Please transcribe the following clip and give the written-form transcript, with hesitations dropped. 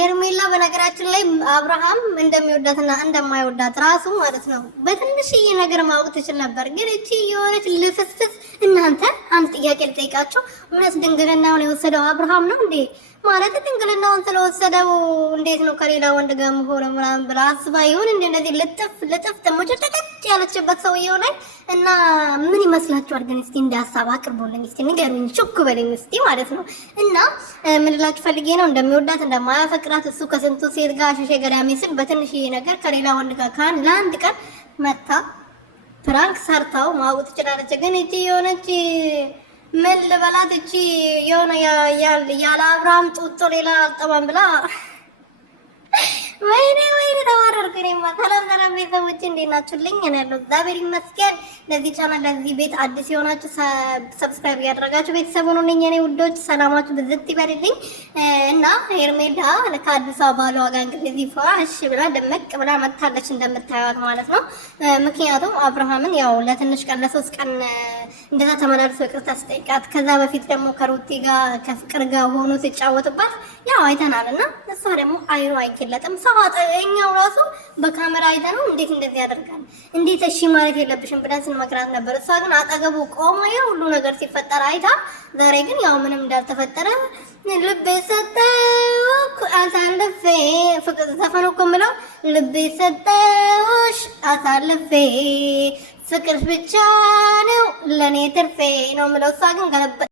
ሄርሜላ በነገራችን ላይ አብርሃም እንደሚወዳትና እንደማይወዳት ራሱ ማለት ነው በትንሽዬ ነገር ማወቅ ትችል ነበር። ግን እቺ የሆነች ልፍስፍስ እናንተ አንድ ጥያቄ ልጠይቃቸው። እውነት ድንግልናውን የወሰደው አብርሃም ነው እንዴ? ማለት ድንግልናውን ስለወሰደው እንዴት ነው ከሌላ ወንድ ጋር መሆን ምናምን ብላ አስባ ይሁን እንዴ እንደዚህ ልጥፍ ተሞጨጨጭ ያለችበት ሰውየው ላይ እና ምን ይመስላችኋል? ግን እስቲ እንደ ሀሳብ አቅርቦልኝ እስቲ ንገሩኝ፣ ሹክ በለኝ እስቲ ማለት ነው። እና ምን ልላችሁ ፈልጌ ነው እንደሚወዳት እንደማያፈቅራት እሱ ከስንቱ ሴት ጋር ሸሸ ገዳሚ ስል በትንሽዬ ነገር ከሌላ ወንድ ጋር ለአንድ ቀን መታ ፕራንክ ሰርታው ማወቅ ትችላለች። ግን እቺ የሆነች ምን ልበላት እቺ የሆነ ያለ አብርሃም ጡጦ ሌላ አልጠባም ብላ ወይኔ ተዋረድኩ። እኔማ ሰላም ቤተሰቦች እንዴት ናችሁልኝ? እኔ ያለው እግዚአብሔር ይመስገን። ለዚህ ቻናል ለዚህ ቤት አዲስ የሆናችሁ ሰብስክራይብ ያደረጋችሁ ቤተሰብ ሆኑልኝ የኔ ውዶች፣ ሰላማችሁ ብዝት ይበልልኝ። እና ሄርሜላ ከአዲስ አበባ ለዋጋ እንግዲህ ፏሽ ብላ ደመቅ ብላ መታለች እንደምታዩት ማለት ነው። ምክንያቱም አብርሃምን ያው ለትንሽ ቀን ለሶስት ቀን እንደዛ ተመላልሶ ይቅርታ ስጠይቃት ከዛ በፊት ደግሞ ከሩቲ ጋር ከፍቅር ጋር ሆኖ ሲጫወትባት ያው አይተናል። እና እሷ ደግሞ አይኑ አይገለጥም ሰው እኛው ራሱ በካሜራ አይተነው እንዴት እንደዚህ ያደርጋል እንዴት እሺ ማለት የለብሽም ብለን ስንመክራት ነበር። እሷ ግን አጠገቡ ቆማ ያው ሁሉ ነገር ሲፈጠር አይታ ዛሬ ግን ያው ምንም እንዳልተፈጠረ ልብ ሰጠውክ አሳልፌ ፍቅር ዘፈኑ እኮ የምለው ልብ ሰጠውሽ አሳልፌ ፍቅር ብቻ ነው ለኔ ትርፌ ነው የምለው። እሷ ግን ገለበ